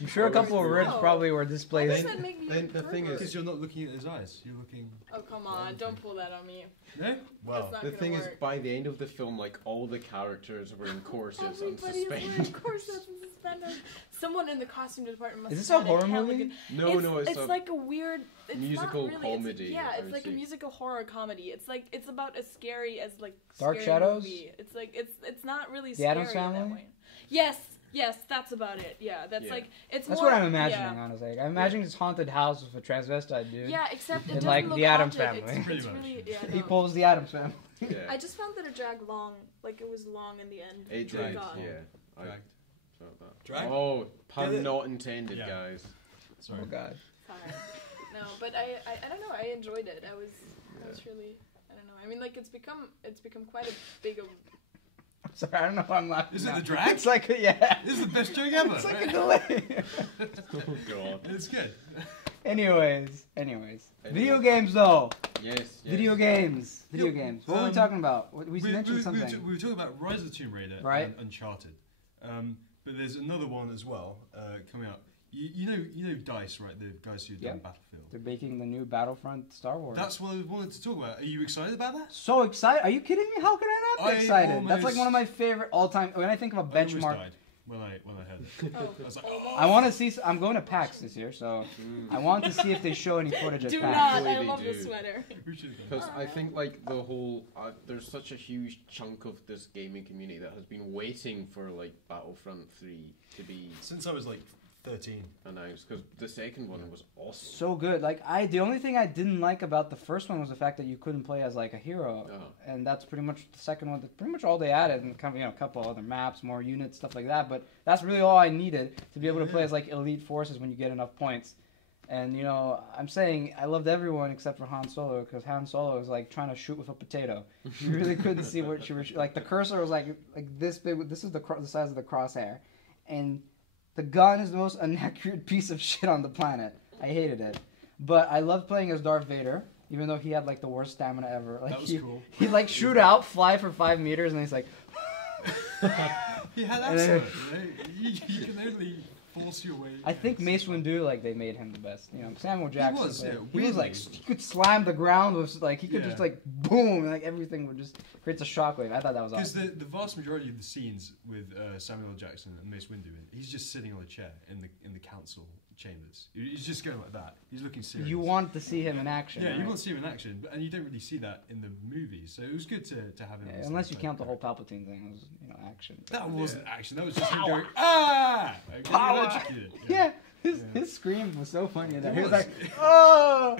I'm sure a Oh, couple of no. ribs probably were Why displayed. does that make me then the thing pervert? Because you're not looking at his eyes. You're looking. Oh come on! Don't pull that on me. No. Well, That's not The gonna thing is, work. by the end of the film, like all the characters were in corsets and Everybody's wearing suspenders. corsets and suspenders. Someone in the costume department must Is this have a had horror hella movie? good- No, it's a like a weird it's musical not really, comedy, Yeah, I it's would like a say. musical horror comedy. It's about as scary as like Dark scary Shadows? Movie. It's like it's not really The scary Addams in that Family? way. Yes, that's about it. Yeah, that's Yeah. like it's That's more, what I'm imagining, yeah. honestly. I'm imagining this haunted house with a transvestite dude. Yeah, except it And, doesn't like, look the Addams haunted. Family. It's Pretty much. really yeah. No. Equals the Addams Family. Yeah. I just found that it dragged long. Like it was long in the end. It Oh, did, God. yeah. I Dragged. felt that. Dragged? Oh, pun Get it? not intended, Yeah. guys. Sorry. Oh god. Sorry. No, but I don't know. I enjoyed it. I was really I don't know. I mean, like it's become quite a big. I'm sorry, I don't know why I'm laughing. Is it now. the drag? It's like yeah. This is the best joke ever. It's like a delay. Oh god. It's good. Anyways. Video games though. Yes. Video games. Video Yep. games. What were we talking about? We mentioned something. We were talking about Rise of the Tomb Raider Right. and Uncharted. But there's another one as well coming out. You know DICE, right? The guys who done Yep. Battlefield. They're making the new Battlefront Star Wars. That's what I wanted to talk about. Are you excited about that? So excited! Are you kidding me? How could I not be I excited? That's like almost- one of my favorite all-time. When I think of a I almost benchmark, died when I heard it. Oh, I was like, almost. I want to see. I'm going to PAX this year, so I want to see if they show any footage at Do PAX. not. I Hopefully love they the do. sweater. we should have Because done I think like the whole there's such a huge chunk of this gaming community that has been waiting for like Battlefront 3 to be that. Since I was like 13. announced, because the second one was awesome. So good. Like the only thing I didn't like about the first one was the fact that you couldn't play as like a hero, Oh. and that's pretty much the second one. That's pretty much all they added, and kind of a couple other maps, more units, stuff like that. But that's really all I needed to be able to play as like elite forces when you get enough points. And I'm saying I loved everyone except for Han Solo, because Han Solo was like trying to shoot with a potato. You really couldn't see what she was like. The cursor was like this big. This is the size of the crosshair, and the gun is the most inaccurate piece of shit on the planet. I hated it, but I loved playing as Darth Vader, even though he had like the worst stamina ever. Like That was he, cool. He'd like shoot out, fly for 5 meters, and he's like. He had And then- accent. You can only Force your way. I think Mace Windu, like, they made him the best. You know, Samuel Jackson. was, yeah, he was like, weirdly. he could slam the ground with, like, he could Yeah. just like, boom, like everything would just creates a shockwave. I thought that was Because awesome. the vast majority of the scenes with Samuel L. Jackson and Mace Windu, he's just sitting on a chair in the council chambers. He's just going like that. He's looking serious. You want to see him in action. Yeah, right? you want to see him in action, and you don't really see that in the movies. So it was good to have him. Yeah, as unless the you count the main whole Palpatine thing. It was, you know, action. That wasn't action. That was just him Power. going ah. Like, Power. electrocuted. Yeah, his Yeah. his scream was so funny. That It he was was. like, oh,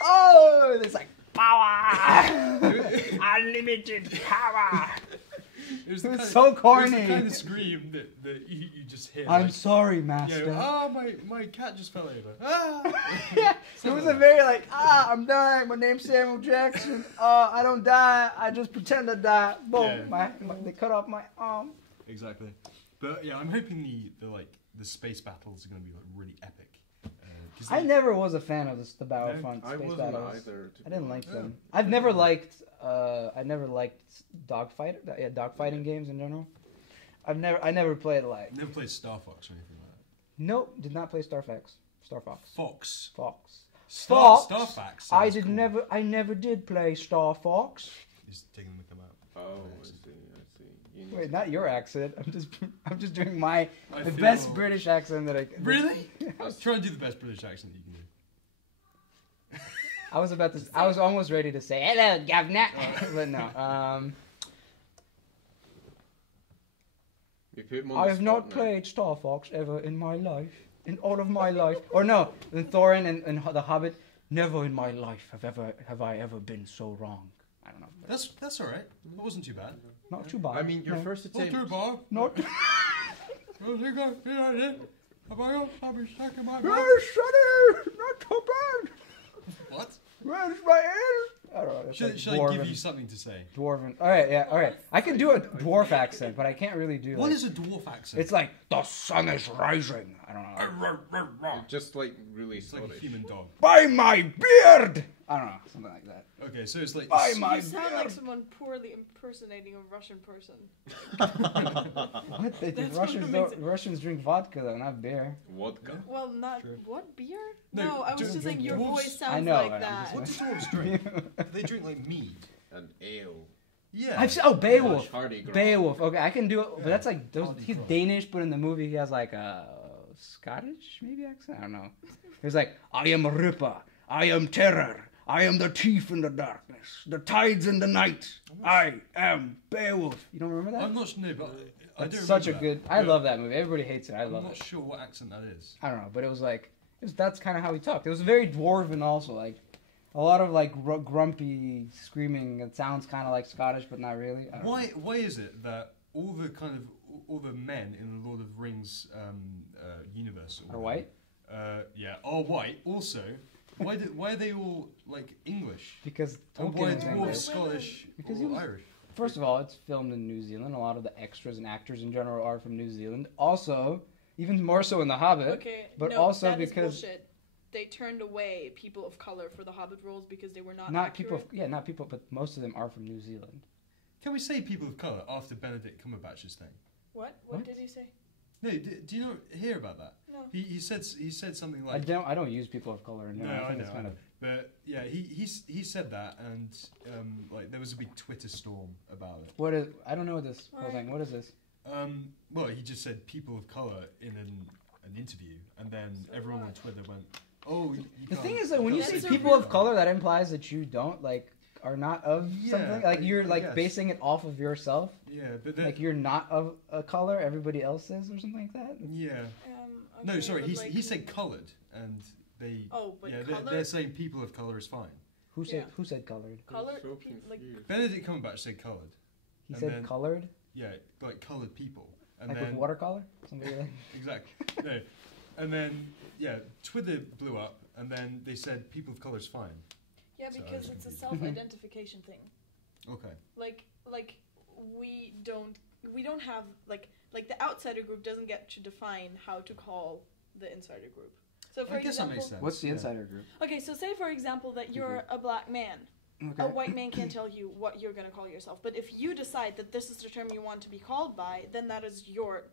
oh, it's like power, unlimited power. It was, It was kind so It was corny. the kind of scream that you just hear. I'm like, sorry, you master. know, ah, my cat just fell over. Ah. Yeah, it Something was like a that. very like, I'm dying. My name's Samuel Jackson. I don't die. I just pretend to die. Boom. Yeah. They cut off my arm. Exactly. But yeah, I'm hoping the space battles are going to be like really epic. 'Cause I they- never was a fan of the Battlefront I space wasn't battles. either. I didn't like Yeah. them. I've never liked. I never liked dogfighting games in general. I never played like. Never played Star Fox or anything like that. Nope, did not play Star Fox. Fox. Fox. Star Fox? Fox. I sounds did cool. never. I never did play Star Fox. He's taking them to come out. Oh, I see. You need Wait, to- not your accent. I'm just doing the I feel- best British accent that I can. Really? Try and do the best British accent that you can do. I was about to. I was almost ready to say hello, governor, but no. You put him on I the have spot not now. played Star Fox ever in my life, in all of my life. Or no, in Thorin and The Hobbit, never in my life have I ever been so wrong. I don't know. That's all right. That wasn't too bad. Not too bad. I mean, your no. first Not attempt. too bad. Not. Well, there you go. Here I did. Have I got something stuck in my mouth? Yes, Sonny, not too bad. What? Where's my ear? I don't know. It's Should, like should I give dwarven- you something to say? Dwarven. All right, yeah, all right. I can do a dwarf accent, but I can't really do. What like, is a dwarf accent? It's like the sun is rising. I don't know. Just like really It's like a Scottish. human dog. By my beard. I don't know, something like that. Okay, so it's like By my You sound like beard. someone poorly impersonating a Russian person. What? That's Russians what don't. Russians drink vodka though, not beer. Vodka. Well, not True. what beer? No, No, I was don't just saying your drink voice beer. I sounds know, like I'm that. just- what do dwarves drink? They drink like mead. And ale. Yeah. I've seen, Beowulf. Hardy girl. Beowulf. Okay, I can do it, but Yeah. that's like those, Hardy he's Cross. Danish, but in the movie he has like a Scottish maybe accent. I don't know. He's like, I am a ripper. I am terror. I am the thief in the darkness. The tides in the night. I am Beowulf. You don't remember that? I'm not sure, no, but I That's don't such a remember good. that. I Yeah. love that movie. Everybody hates it. I I'm love not it. sure what accent that is. I don't know, but it was like that's kind of how he talked. It was very dwarven also, like a lot of like grumpy screaming. It sounds kind of like Scottish, but not really. I don't know. Why is it that all the men in the Lord of the Rings universe Are white? Yeah, are white. Also, why are they all like English? Because And Tolkien why is are English. dwarves Scottish Because or he was- Irish? First of all, it's filmed in New Zealand. A lot of the extras and actors in general are from New Zealand. Also, even more so in The Hobbit. Okay, But no, also that is because- bullshit. They turned away people of color for the Hobbit roles because they were not Not accurate. people, not people, but most of them are from New Zealand. Can we say people of color after Benedict Cumberbatch's thing? What What? did he say? No, do you not hear about that? No. He said something like I don't use people of color in No, general. I think know, it's I kind know. of But yeah, he said that, and like there was a big Twitter storm about it. what is. I don't know this whole Alright. thing. What is this? Well, he just said people of color in an interview, and then So everyone on what? Twitter went, "Oh, you The can't- thing is that when you can't say That's a people real- of color, that implies that you don't like are not of Yeah, something. Like you're I like guess. basing it off of yourself. yeah, but then Like you're not of a color, everybody else is, or something like that. yeah, Okay, no, sorry, but he like- he said colored, and they Oh, but yeah color. they're saying people of color is fine. Who said Yeah. who said colored? color. So like confused. Benedict Cumberbatch said colored. He And said then- colored, Yeah, like colored people, and like then with watercolor. Somebody like. exactly no, and then yeah, Twitter blew up, and then they said people of color is fine. yeah, So I because was it's a confused. self-identification thing. Okay. Like we don't have like the outsider group doesn't get to define how to call the insider group. So for I guess that example, makes sense. What's the Yeah. insider group? okay, so say for example that you're a black man. Okay. A white man can't tell you what you're going to call yourself. But if you decide that this is the term you want to be called by, then that is your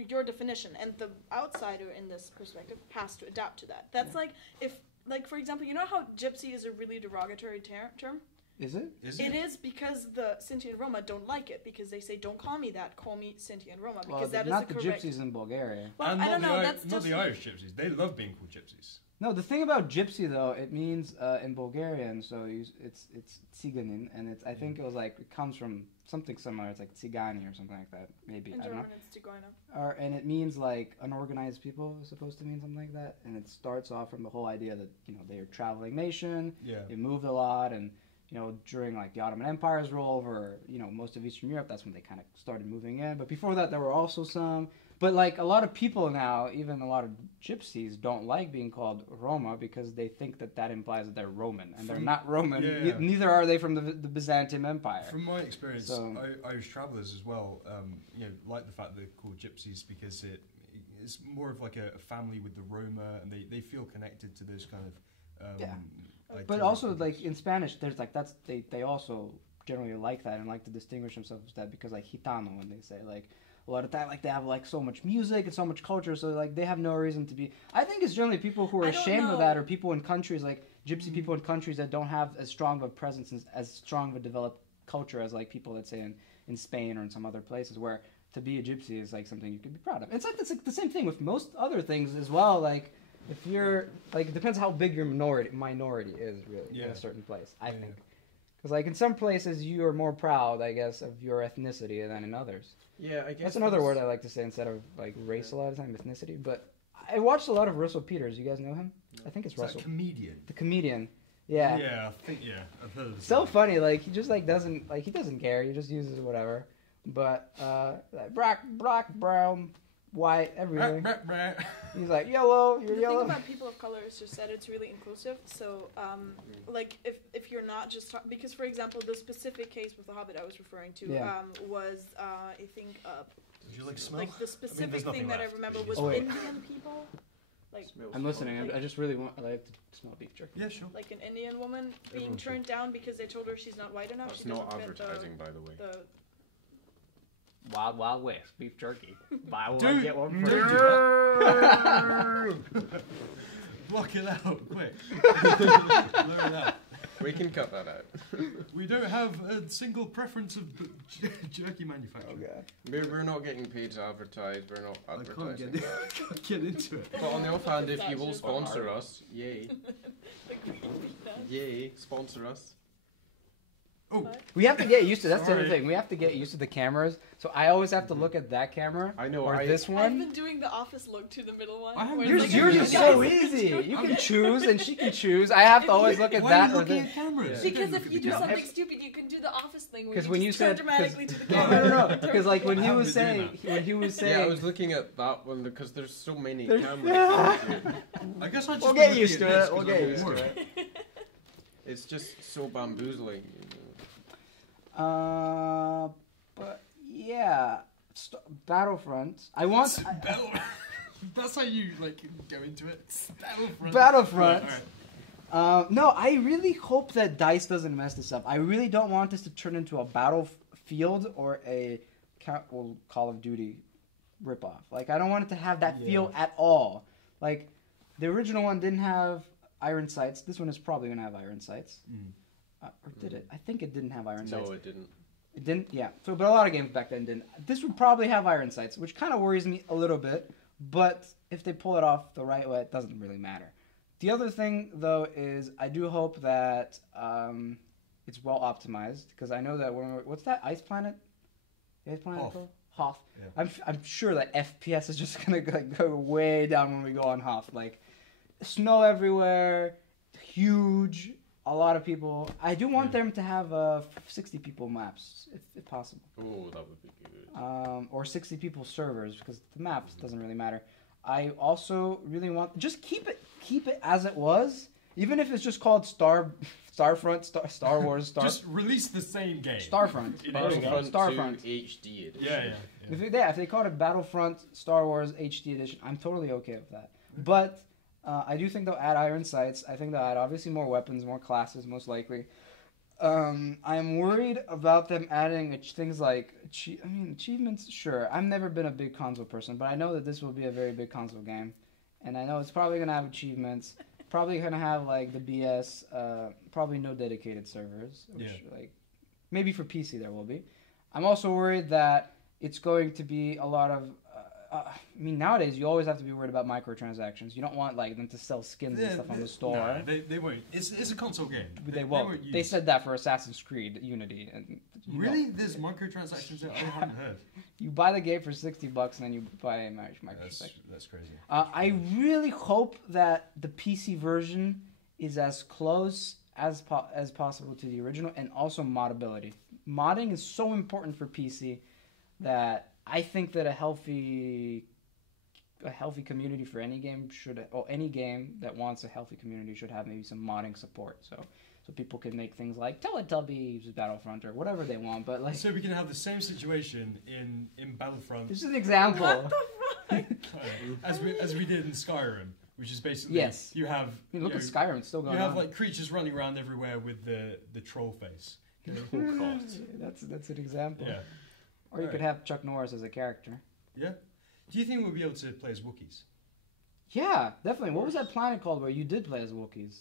your definition, and the outsider in this perspective has to adapt to that. That's like if, like for example, you know how gypsy is a really derogatory term? Is it? It is because the Scythian Roma don't like it because they say, "Don't call me that. Call me Scythian Roma," because that is not the the correct. gypsies in Bulgaria. Well, And I don't know. the That's not just the Irish gypsies. They love being called gypsies. No, the thing about gypsy though, it means in Bulgarian, so it's tsiganin, and it's I think it was like it comes from something similar. It's like tsigani or something like that, maybe. in I don't know. German. It's Tigana. And it means like unorganized people is supposed to mean something like that, and it starts off from the whole idea that they're a traveling nation, Yeah. they moved a lot, and during like the Ottoman Empire's rule over most of Eastern Europe, that's when they kind of started moving in. But before that, there were also some. But like a lot of people now, even a lot of gypsies, don't like being called Roma because they think that implies that they're Roman, and they're not Roman. Yeah. Neither are they from the Byzantium Empire. From my experience, So- Irish travellers as well, like the fact they're called gypsies because it's more of like a family with the Roma, and they feel connected to this kind of. Yeah. like But to- also, like in Spanish, there's like they also generally like that and like to distinguish themselves with that because like gitano, when they say like a lot of time like they have like so much music and so much culture, so like they have no reason to be. I think it's generally people who are I don't ashamed of know. that, or people in countries like gypsy people in countries that don't have as strong of a presence and as strong of a developed culture as like people let's say in Spain or in some other places where to be a gypsy is like something you can be proud of. It's like the same thing with most other things as well. Like if you're like it depends how big your minority is really in Yeah. a certain place. I Yeah. think because like in some places you are more proud, I guess, of your ethnicity than in others. Yeah, I guess That's another word I like to say instead of like race a lot of time, ethnicity. But I watched a lot of Russell Peters. You guys know him? I think it's Is that Russell, a comedian? the comedian. Yeah. Yeah, I think I've heard of this. So funny, like he just like he doesn't care. He just uses whatever. But like, black, brown, white, everything. He's like yellow. You're The yellow. thing about people of color is just that it's really inclusive. So, like, if you're not just because, for example, the specific case with the Hobbit I was referring to Yeah. was I think Did you like smell? like the specific there's nothing thing that I left. remember You was Oh, wait. Indian people, like Smells I'm listening. Like- I just really want. I like to smell beef jerky. Yeah, sure. like an Indian woman being Everyone turned down because they told her she's not white enough. That's she not doesn't fit advertising, by the way. the Wild Wild West beef jerky. Buy one Dude, get one don't free. do Block it out, quick. Lower that. We can cut that out. We don't have a single preference of jerky manufacturing. Okay. We're not getting paid to advertise. We're not I can't advertising. get, that. can't get into it. But on the off hand, if you will That's sponsor us, yay, the yay, sponsor us. Oh, We have to get used to. That's the other Sorry. thing. We have to get used to the cameras. So I always have to look at that camera I know, or I- this I've one. been doing the office look to the middle one. I haven't where been it's doing Yours that. is so easy. You can choose and she can choose. I have to always look at why that are you or looking this. at cameras? Yeah. You don't Because look if at you the do No, camera. something stupid, you can do the office thing where 'Cause you when just you turn said- dramatically to the No, camera. No. Because like when I he haven't was been doing saying, Yeah, I was looking at that one because there's so many There's- cameras. I guess I just We'll been get looking used at to this it. We'll 'cause get I'm used to bored. it. It's just so bamboozling. But yeah, Battlefront. I want Battle. That's how you like go into it. Battlefront. Battlefront. Right, all right. No, I really hope that DICE doesn't mess this up. I really don't want this to turn into a Battlefield or a Call of Duty ripoff. Like, I don't want it to have that feel at all. Like, the original one didn't have iron sights. This one is probably going to have iron sights. Or did it? I think it didn't have iron sights. No, it didn't. It didn't, yeah. So, but a lot of games back then didn't. This would probably have iron sights, which kind of worries me a little bit. But if they pull it off the right way, it doesn't really matter. The other thing, though, is I do hope that it's well optimized, because I know that when what's that ice planet? The ice planet Hoth. called? Hoth. Yeah. I'm sure that FPS is just gonna go way down when we go on Hoth. Like snow everywhere, huge. A lot of people. I do want them to have 60 people maps, if possible, Oh, that would be good. or 60 people servers, because the maps doesn't really matter. I also really want just keep it as it was, even if it's just called Starfront, Star Wars, Just release the same game. Starfront. In There we go. Battlefront Starfront. 2 HD edition. Yeah. If they called it Battlefront Star Wars HD Edition, I'm totally okay with that. But I do think they'll add iron sights. I think they'll add obviously more weapons, more classes, most likely. I'm worried about them adding things like achievements. Sure, I've never been a big console person, but I know that this will be a very big console game, and I know it's probably gonna have achievements. Probably gonna have like the BS. Probably no dedicated servers. Which, like, maybe for PC there will be. I'm also worried that it's going to be a lot of. Nowadays you always have to be worried about microtransactions. You don't want like them to sell skins and stuff on the store. Nah, they won't. It's a console game. They won't. They said that for Assassin's Creed Unity. And really? There's microtransactions that I haven't heard. You buy the game for $60 and then you buy a microtransactions. That's crazy. I really hope that the PC version is as close as possible to the original, and also moddability. Modding is so important for PC that I think that a healthy community for any game any game that wants a healthy community should have maybe some modding support. So people can make things like Teletubbies, Battlefront, or whatever they want. But like, so we can have the same situation in Battlefront. This is an example. What the fuck? as we did in Skyrim, which is basically you have. Look at Skyrim; it's still going on. You have like creatures running around everywhere with the troll face. That's an example. Yeah. Or you could have Chuck Norris as a character. Yeah. Do you think we'll be able to play as Wookiees? Yeah, definitely. What was that planet called where you did play as Wookiees?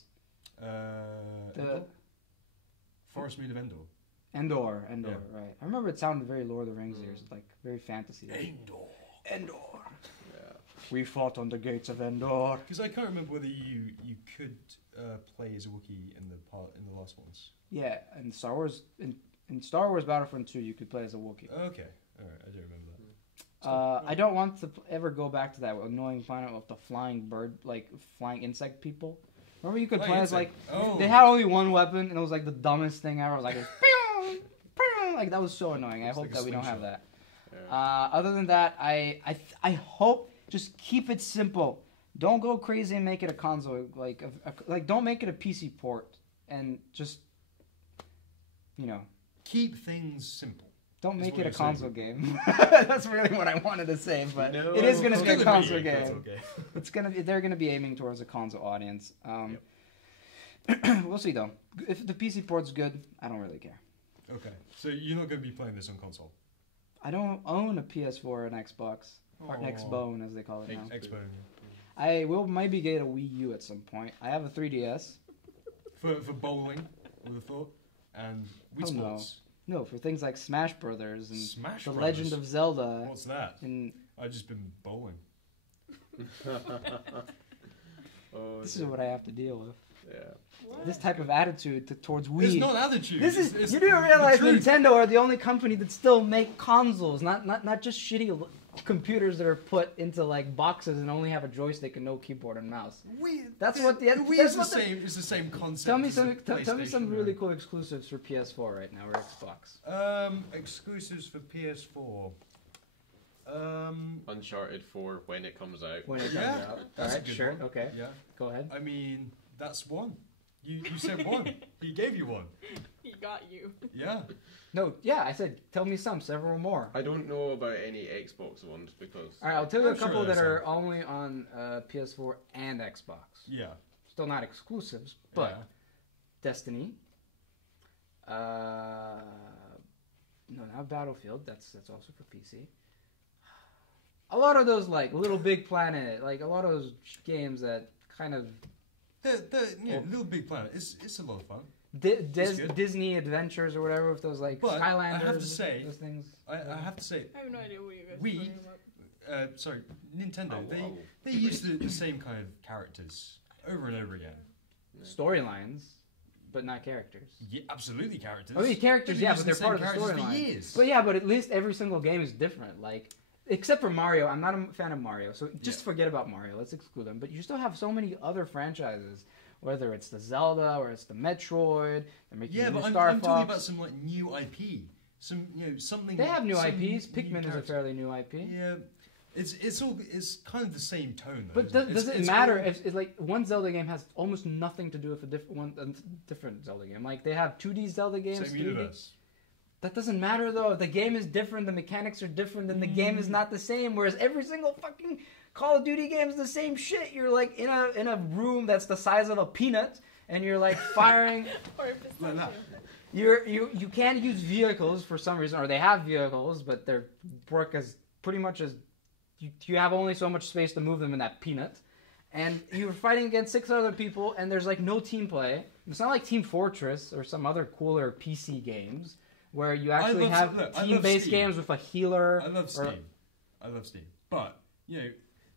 Endor? Forest Moon of Endor. Endor, Yeah. right. I remember it sounded very Lord of the Rings here. It's like very fantasy. Endor. Yeah. We fought on the gates of Endor. Because I can't remember whether you could play as a Wookiee in the last ones. Yeah, in Star Wars Battlefront 2, you could play as a Wookiee. Okay, all right, I don't remember that. I don't want to ever go back to that annoying planet of the flying bird, like flying insect people. Remember you could play as like they had only one weapon and it was like the dumbest thing ever. It was like pew, pew, like that was so annoying. I hope that we don't have that. Yeah. Other than that, I hope just keep it simple. Don't go crazy and make it a console like don't make it a PC port and just keep things simple. Don't make it a console game. That's really what I wanted to say, but it is going to be a console game. They're going to be aiming towards a console audience. We'll see though. If the PC port's good, I don't really care. Okay, so you're not going to be playing this on console? I don't own a PS4 or an Xbox, or Xbone as they call it now. Xbone. I will maybe get a Wii U at some point. I have a 3DS. For bowling, I would have thought, and Wii Sports. No, for things like Smash Brothers and Smash The Brothers? Legend of Zelda. What's that? And I've just been bowling. This is what I have to deal with. Yeah. What? This type of attitude towards Wii. It's not attitude. It's you do realize the truth. Nintendo are the only company that still make consoles, not just shitty computers that are put into like boxes and only have a joystick and no keyboard and mouse. That's what the Wii is the same. It's the same concept. Tell me as some really cool exclusives for PS4 right now or Xbox. Exclusives for PS4. Uncharted 4 when it comes out. When it comes Yeah, out. that's a Alright, good sure. one. Okay. Yeah. Go ahead. I mean, that's one. You said one. He gave you one. He got you. Yeah. No, yeah, I said tell me several more. I don't know about any Xbox ones because. Alright, I'll tell you a I'm sure couple that there's are only on PS4 and Xbox. Yeah. Still not exclusives, but Yeah. Destiny. No, not Battlefield. That's also for PC. A lot of those like Little Big Planet, like a lot of those games that kind of Little Big Planet. It's a lot of fun. good. Disney Adventures or whatever with those like But Skylanders. I have to say, those things. I have to say, I have no idea what you guys We- are talking about. Nintendo. Oh, They use the same kind of characters over and over again. Storylines, but not characters. Yeah, absolutely characters. I mean characters, They've yeah, used but they're the part of same the characters for storyline. years. But yeah, but at least every single game is different. Like, except for Mario, I'm not a fan of Mario, so just forget about Mario. Let's exclude them. But you still have so many other franchises, whether it's the Zelda or it's the Metroid. They're making Yeah, new but Star I'm Fox. talking about some like new IP. Some something. They have new some IPs. new Pikmin is a character. fairly new IP. Yeah, it's kind of the same tone though. But isn't does it It's matter all- if like one Zelda game has almost nothing to do with a different Zelda game? Like they have 2D Zelda games. same 3D. universe? That doesn't matter though. If the game is different, the mechanics are different, then the game is not the same. Whereas every single fucking Call of Duty game is the same shit. You're like in a room that's the size of a peanut, and you're like firing. Or if it's Like not that. You can use vehicles for some reason, or they have vehicles, but they work as pretty much as you have only so much space to move them in that peanut. And you're fighting against 6 other people, and there's like no team play. It's not like Team Fortress or some other cooler PC games where you actually have team-based games with a healer. I love Steam. But you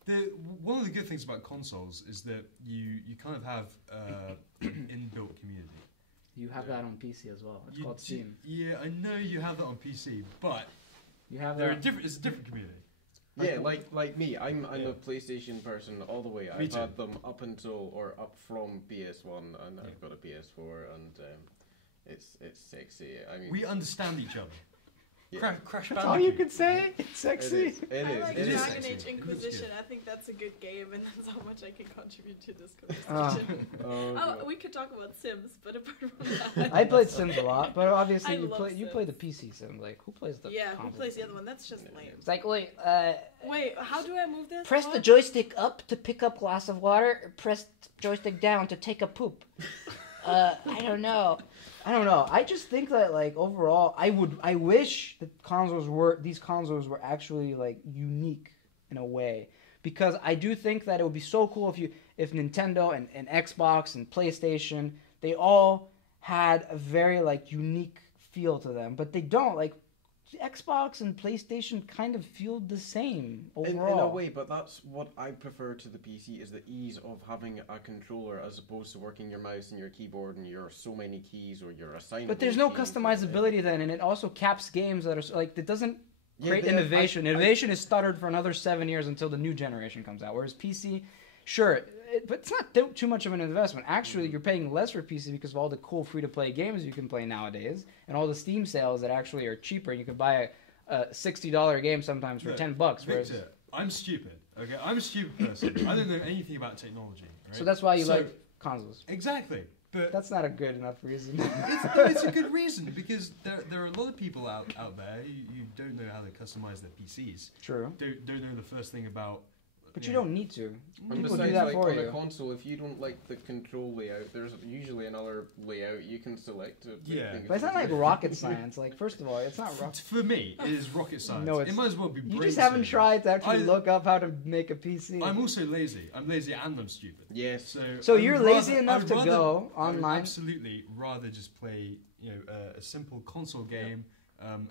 know, one of the good things about consoles is that you kind of have an inbuilt community. You have that on PC as well. It's called Steam. Yeah, I know you have that on PC, but you have it's a different community. Yeah, like me, I'm a PlayStation person all the way. I've had them up from PS1, and I've got a PS4, and it's sexy. I mean, we understand each other. Yeah. Crash That's all you can say. It's sexy. It I like is Dragon sexy. Age Inquisition. I think that's a good game, and that's how much I can contribute to this conversation. We could talk about Sims, but apart from that, I played Sims a lot, but obviously I you love play the Sims. PC Sim. Like, who plays the? yeah, who console plays the Sim? other one? That's just lame. It's like, wait, how do I move this? press the What? joystick up to pick up glass of water, or press joystick down to take a poop. I don't know. I just think that, like, overall, I wish that these consoles were actually like unique in a way, because I do think that it would be so cool if Nintendo and Xbox and PlayStation, they all had a very like unique feel to them, but they don't. Like, Xbox and PlayStation kind of feel the same overall. In a way, but that's what I prefer to the PC, is the ease of having a controller as opposed to working your mouse and your keyboard and your so many keys or your assignment. But there's no customizability then, and it also caps games that are like, it doesn't create innovation. Innovation is stuttered for another 7 years until the new generation comes out. Whereas PC, sure, but it's not too much of an investment. Actually, you're paying less for PC because of all the cool free-to-play games you can play nowadays, and all the Steam sales that actually are cheaper. You can buy a $60 game sometimes for $10. Whereas, Victor, I'm stupid. Okay, I'm a stupid person. I don't know anything about technology. Right? so that's why you like consoles. Exactly. But That's not a good enough reason. it's a good reason, because there are a lot of people out there who don't know how to customize their PCs. True. Don't know the first thing about. But you don't need to. And People besides, do that like, for on you. a console, if you don't like the control layout, there's usually another layout you can select to make Yeah. things But it's not like easier. rocket science. Like, first of all, it's not rocket. For me, it is rocket science. No, it might as well be. You brain just haven't surgery. tried to actually look up how to make a PC. I'm also lazy. I'm lazy and I'm stupid. Yes. So I would you're lazy rather- enough I'd to rather- go I would online. absolutely rather just play, a simple console game.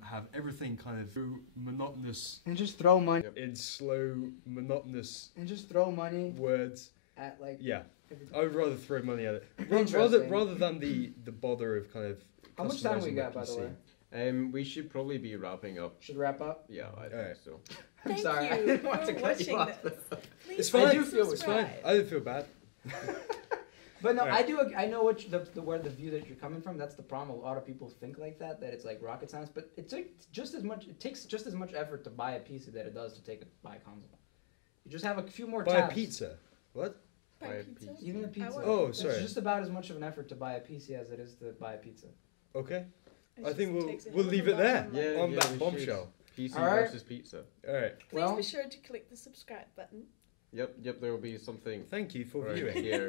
Have everything kind of monotonous And just throw money. in slow, monotonous And just throw money words. at like. Yeah, everything. I would rather throw money at it Interesting. rather than the bother of kind of. How much time we customizing got, my by the PC. way? We should probably be wrapping up. Should wrap up. Yeah, I think Alright. so. I'm Thank sorry. you I didn't want to for cut you watching off. this. Please It's fine. I do feel it's subscribe. I don't feel bad. But no, Alright. I know where the view that you're coming from. That's the problem. A lot of people think like that it's like rocket science. But it takes just as much effort to buy a PC that it does to buy a console. You just have a few more Buy tabs. a pizza. What? Buy Buy a pizza? pizza. Even a pizza. would. Oh, sorry. It's just about as much of an effort to buy a PC as it is to buy a pizza. Okay. It I think just we'll takes a we'll hell of leave a it there lot of money. Yeah, on yeah, that we bombshell. PC Alright. versus pizza. All right. Please Well, be sure to click the subscribe button. Yep. There will be something Thank you for right viewing. here.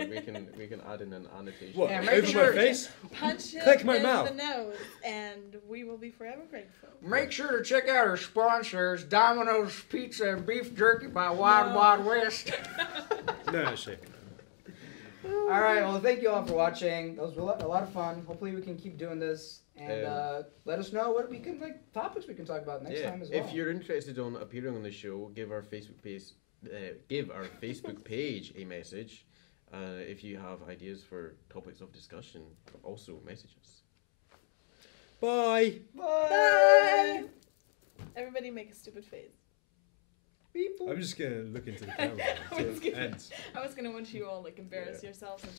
We can add in an annotation. What? Yeah, make Over sure- my face? Punch it Click my in mouth. the nose, and we will be forever grateful. make sure to check out our sponsors: Domino's Pizza and Beef Jerky by Wild No. Wild West. No, actually. All right. Well, thank you all for watching. That was a lot of fun. Hopefully, we can keep doing this, and let us know what we can topics we can talk about next time as well. If you're interested in appearing on the show, give our Facebook page a message. If you have ideas for topics of discussion, also message us. Bye. Bye. Everybody make a stupid face. I'm just gonna look into the camera I was until it gonna- ends. I was gonna want you all embarrass yourselves. And